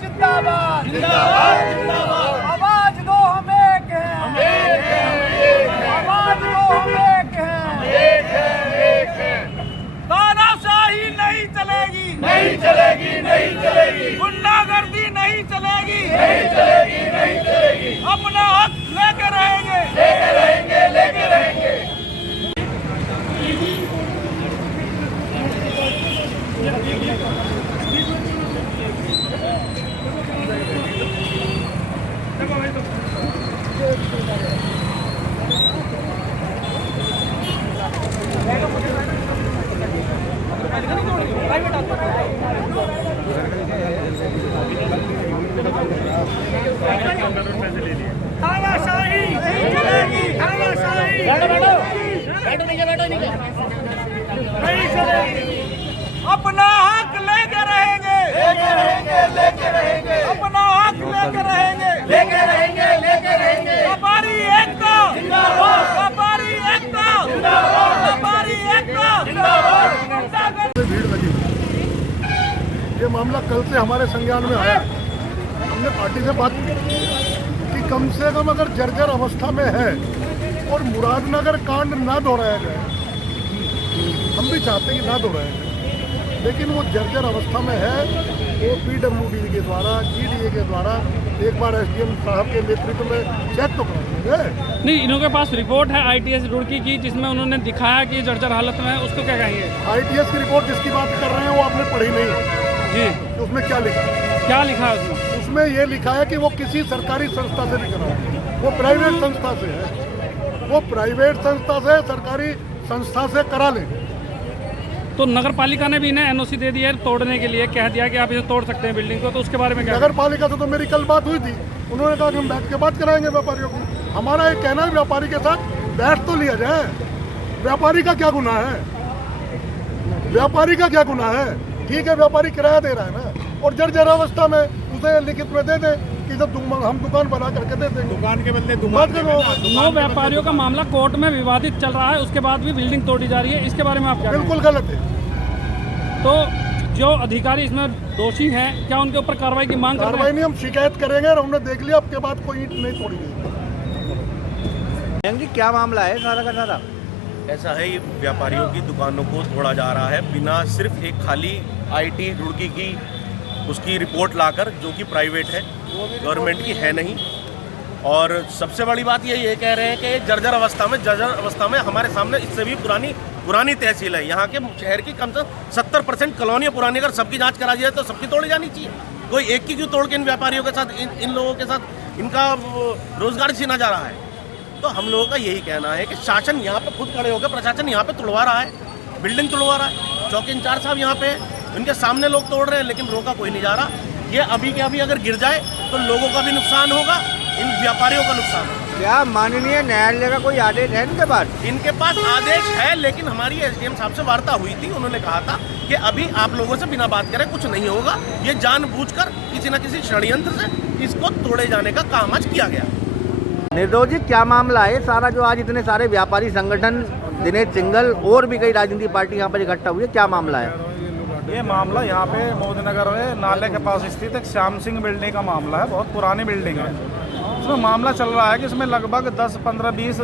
जिंदाबाद जिंदाबाद जिंदाबाद। आवाज दो हम एक हैं, आवाज दो हम एक हैं। तानाशाही नहीं चलेगी, नहीं चलेगी, नहीं चलेगी। गुंडागर्दी नहीं चलेगी, नहीं चलेगी, नहीं चलेगी। अपना हक लेके रहेंगे, लेके रहेंगे, लेके रहेंगे। तानाशाही नहीं चलेगी, तानाशाही बैठो नहीं चलेगी। अपना हक लेके रहेंगे, लेके रहेंगे, लेके रहेंगे। अपना हक लेके रहेंगे, लेके रहेंगे, लेके रहेंगे। व्यापारी एकता जिंदाबाद, व्यापारी एकता जिंदाबाद, व्यापारी एकता जिंदाबाद। भीड़ लगी। ये मामला कल से हमारे संज्ञान में आया। हमने पार्टी से बात की कि कम से कम अगर जर्जर अवस्था में है और मुरादनगर कांड ना दोहराया जाए, हम भी चाहते हैं कि ना दोहराया जाए, लेकिन वो जर्जर अवस्था में है। वो PWD के द्वारा, GDA के द्वारा एक बार SDM साहब के नेतृत्व में चेक तो कराएंगे। नहीं, इनके पास रिपोर्ट है ITS रुड़की की जिसमें उन्होंने दिखाया कि जर्जर हालत में है, उसको क्या कहेंगे? ITS की रिपोर्ट जिसकी बात कर रहे हैं वो आपने पढ़ी नहीं जी। तो उसमें क्या लिखा है? क्या लिखा है उसमें? उसमें ये लिखा है कि वो किसी सरकारी संस्था से नहीं करा, वो प्राइवेट संस्था से है। वो प्राइवेट संस्था से, सरकारी संस्था से करा लें। तो नगर पालिका ने भी इन्हें NOC दे दिया है तोड़ने के लिए, कह दिया कि आप इसे तोड़ सकते हैं बिल्डिंग को, तो उसके बारे में क्या? नगर पालिका से तो मेरी कल बात हुई थी, उन्होंने कहा कि हम बैठ के बात कराएंगे व्यापारियों को। हमारा ये कहना है व्यापारी के साथ बैठ तो लिया जाए। व्यापारी का क्या गुनाह है? व्यापारी का क्या गुनाह है? ठीक है, व्यापारी किराया दे रहा है ना, और जर्जर अवस्था में उसे लिखित में दे दे कि जब हम दुकान बना करके दे देंगे। दुकान के बदले दुकान। 9 व्यापारियों का मामला कोर्ट में विवादित चल रहा है, उसके बाद भी बिल्डिंग तोड़ी जा रही है, इसके बारे में आप क्या? बिल्कुल गलत है। तो जो अधिकारी इसमें दोषी हैं, क्या उनके ऊपर कार्रवाई की मांग कर रहे हैं? कार्रवाई नहीं, हम शिकायत करेंगे और हमने देख लिया, अब के बाद कोई ईंट नहीं तोड़ी गई। जी, क्या मामला है सारा का सारा? ऐसा है, ये व्यापारियों की दुकानों को तोड़ा जा रहा है बिना सिर्फ एक खाली IT रुड़की की उसकी रिपोर्ट लाकर, जो कि प्राइवेट है, गवर्नमेंट की है नहीं। और सबसे बड़ी बात ये कह रहे हैं कि जर्जर अवस्था में हमारे सामने इससे भी पुरानी तहसील है। यहाँ के शहर की कम से कम 70% कॉलोनियाँ पुरानी, अगर सबकी जांच करा जाए तो सबकी तोड़ी जानी चाहिए। कोई एक की क्यों तोड़ के इन व्यापारियों के साथ, इन लोगों के साथ इनका रोजगार छीना जा रहा है? तो हम लोगों का यही कहना है कि शासन यहाँ पे खुद खड़े होकर, प्रशासन यहाँ पे तुड़वा रहा है, बिल्डिंग तुड़वा रहा है। चौकी इंचार्ज साहब यहाँ पे, उनके सामने लोग तोड़ रहे हैं, लेकिन रोका कोई नहीं जा रहा। ये अभी के अभी अगर गिर जाए तो लोगों का भी नुकसान होगा, इन व्यापारियों का नुकसान होगा। क्या माननीय न्यायालय का कोई आदेश है इनके पास? इनके पास आदेश है, लेकिन हमारी SDM साहब से वार्ता हुई थी, उन्होंने कहा था कि अभी आप लोगों से बिना बात करे कुछ नहीं होगा। ये जानबूझकर किसी न किसी षड्यंत्र से इसको तोड़े जाने का काम आज किया गया। निर्दोष जी, क्या मामला है सारा जो आज इतने सारे व्यापारी संगठन, दिनेश सिंघल और भी कई राजनीतिक पार्टी यहाँ पर इकट्ठा हुई है, क्या मामला है? ये मामला यहाँ पे मोदीनगर में नाले के पास स्थित एक श्याम सिंह बिल्डिंग का मामला है। बहुत पुरानी बिल्डिंग है। इसमें मामला चल रहा है कि इसमें लगभग 10, 15, 20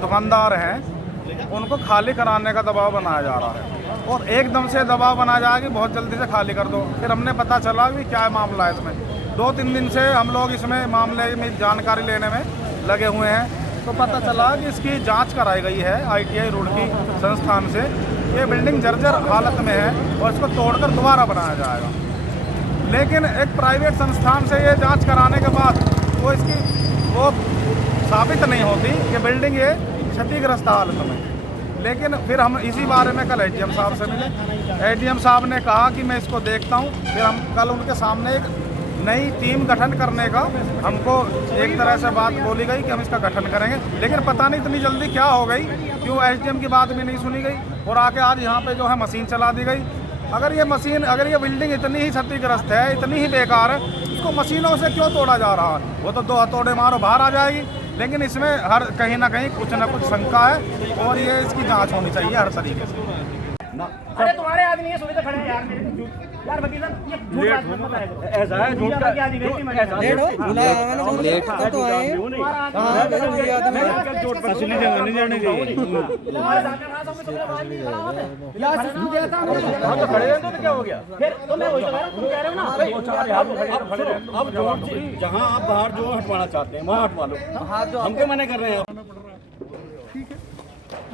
दुकानदार हैं, उनको खाली कराने का दबाव बनाया जा रहा है, और एकदम से दबाव बनाया जा रहा है कि बहुत जल्दी से खाली कर दो। फिर हमने पता चला कि क्या मामला है इसमें। 2-3 दिन से हम लोग इसमें मामले में जानकारी लेने में लगे हुए हैं, तो पता चला कि इसकी जांच कराई गई है ITI रुड़की संस्थान से। ये बिल्डिंग जर्जर हालत में है और इसको तोड़कर दोबारा बनाया जाएगा। लेकिन एक प्राइवेट संस्थान से ये जांच कराने के बाद वो साबित नहीं होती कि बिल्डिंग ये क्षतिग्रस्त हालत में। लेकिन फिर हम इसी बारे में कल ADM साहब से मिले। ADM साहब ने कहा कि मैं इसको देखता हूँ। फिर हम कल उनके सामने एक नई टीम गठन करने का हमको एक तरह से बात बोली गई कि हम इसका गठन करेंगे, लेकिन पता नहीं इतनी जल्दी क्या हो गई, क्यों SDM की बात भी नहीं सुनी गई और आके आज यहाँ पे जो है मशीन चला दी गई। अगर ये बिल्डिंग इतनी ही क्षतिग्रस्त है, इतनी ही बेकार है, उसको मशीनों से क्यों तोड़ा जा रहा है? वो तो 2 हथौड़े मारो बाहर आ जाएगी। लेकिन इसमें कहीं ना कहीं कुछ ना कुछ शंका है और ये इसकी जाँच होनी चाहिए हर तरीके से। अरे तुम्हारे आदमी ये सुविधा खड़े हैं यार मेरे। यार वकील साहब ये झूठ बात मत बताया ऐसा है झूठ का क्या दिखाई मैं लेट हो लेट कब तो आए असली जगह नहीं जाने चाहिए। हम तो खड़े रहते तो क्या हो गया फिर तो मैं वही तो कह रहा हूं तुम कह रहे हो ना अब जो जहां आप बाहर जो हटवाना चाहते हैं वहां हटवा लो हमको मना कर रहे हैं ठीक है,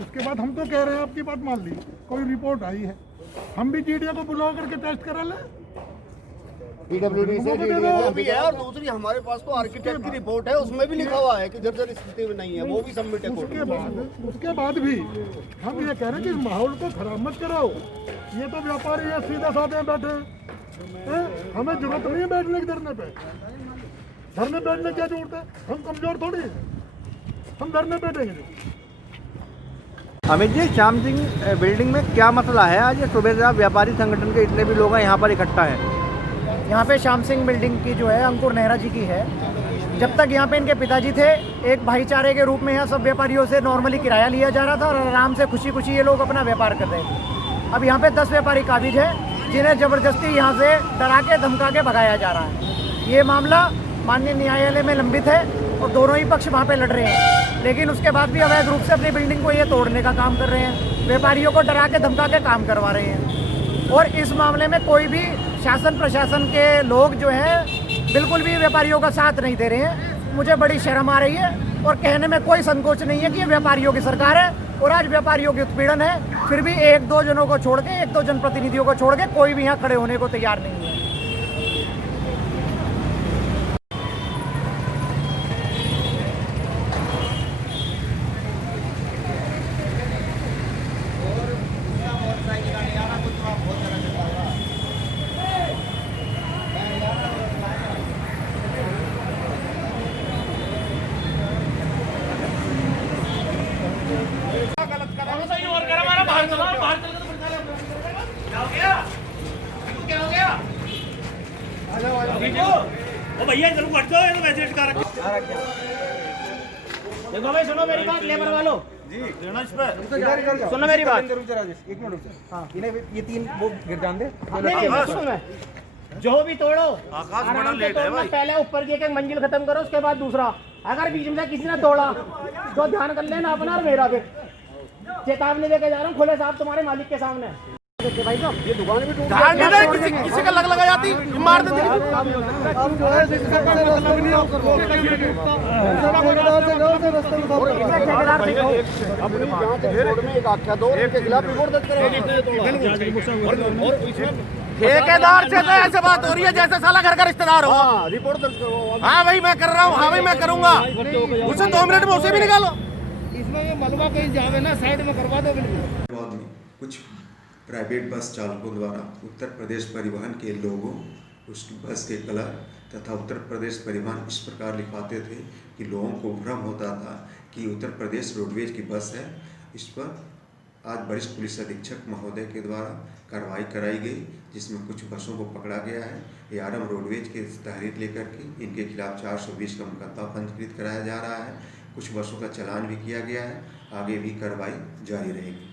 उसके बाद हम तो कह रहे हैं आपकी बात मान ली, कोई रिपोर्ट आई है हम भी जीडीए को बुला करके टेस्ट करा लें। पीडब्ल्यूडी से DDA भी है और दूसरी हमारे पास तो आर्किटेक्ट की रिपोर्ट है, उसमें भी लिखा हुआ है कि जर्जर स्थिति में नहीं है, वो भी सबमिट है कोर्ट। उसके बाद भी हम ये कह रहे हैं कि इस माहौल को खराब मत कराओ। ये तो व्यापारी है सीधे साधे बैठे हैं, हमें जरूरत नहीं है बैठने की धरने पे। धरने बैठने क्या जरूरत है, हम कमजोर थोड़ी है, हम धरने बैठेंगे। अमित जी, श्याम सिंह बिल्डिंग में क्या मसला है? आज सुबह से आप व्यापारी संगठन के इतने भी लोग हैं यहाँ पर इकट्ठा है। यहाँ पे श्याम सिंह बिल्डिंग की जो है अंकुर नेहरा जी की है। जब तक यहाँ पे इनके पिताजी थे, एक भाईचारे के रूप में यहाँ सब व्यापारियों से नॉर्मली किराया लिया जा रहा था और आराम से खुशी खुशी ये लोग अपना व्यापार कर रहे थे। अब यहाँ पे 10 व्यापारी काबिज है जिन्हें ज़बरदस्ती यहाँ से डरा के धमका के भगाया जा रहा है। ये मामला माननीय न्यायालय में लंबित है और दोनों ही पक्ष वहाँ पे लड़ रहे हैं, लेकिन उसके बाद भी अवैध रूप से अपनी बिल्डिंग को ये तोड़ने का काम कर रहे हैं, व्यापारियों को डरा के धमका के काम करवा रहे हैं। और इस मामले में कोई भी शासन प्रशासन के लोग जो हैं बिल्कुल भी व्यापारियों का साथ नहीं दे रहे हैं। मुझे बड़ी शर्म आ रही है और कहने में कोई संकोच नहीं है कि ये व्यापारियों की सरकार है और आज व्यापारियों की उत्पीड़न है, फिर भी 1-2 जनों को छोड़ के, 1-2 जनप्रतिनिधियों को छोड़ के कोई भी यहाँ खड़े होने को तैयार नहीं है। भैया जरूर हट जाओ, ये तो वैसे लटका रखे। देखो भाई सुनो मेरी बात, लेबर वालों सुनो मेरी बात। एक मिनट हाँ, इन्हें ये 3 वो गिर जान दे। नहीं सुनो मैं जो भी तोड़ो आराम से तोड़ना, पहले ऊपर की एक मंजिल खत्म करो, उसके बाद दूसरा। अगर बीच में किसी ने तोड़ा तो ध्यान कर लेना अपना और मेरा। फिर चेतावनी देके जा रहा हूँ खुले साहब तुम्हारे मालिक के सामने। भाई साहब ये दुकान भी किसी का लग लगा जाती मार देती। एक आख्या दो के खिलाफ रिपोर्ट दर्ज ठेकेदार से तो ऐसे बात हो रही है जैसे साला घर का रिश्तेदार हो। रिपोर्ट दर्ज करो। हाँ भाई मैं कर रहा हूँ, हाँ भाई मैं करूँगा। उसे 2 मिनट में उसे भी निकालो। इसमें ये मलबा कहीं जावे ना, साइड में करवा दो बिल्कुल। कुछ प्राइवेट बस चालकों द्वारा उत्तर प्रदेश परिवहन के लोगों, उस बस के कलर तथा उत्तर प्रदेश परिवहन इस प्रकार लिखवाते थे कि लोगों को भ्रम होता था कि उत्तर प्रदेश रोडवेज की बस है। इस पर आज वरिष्ठ पुलिस अधीक्षक महोदय के द्वारा कार्रवाई कराई गई, जिसमें कुछ बसों को पकड़ा गया है। ARM रोडवेज के तहरीर लेकर के इनके खिलाफ 420 का मुकदमा पंजीकृत कराया जा रहा है। कुछ बसों का चालान भी किया गया है। आगे भी कार्रवाई जारी रहेगी।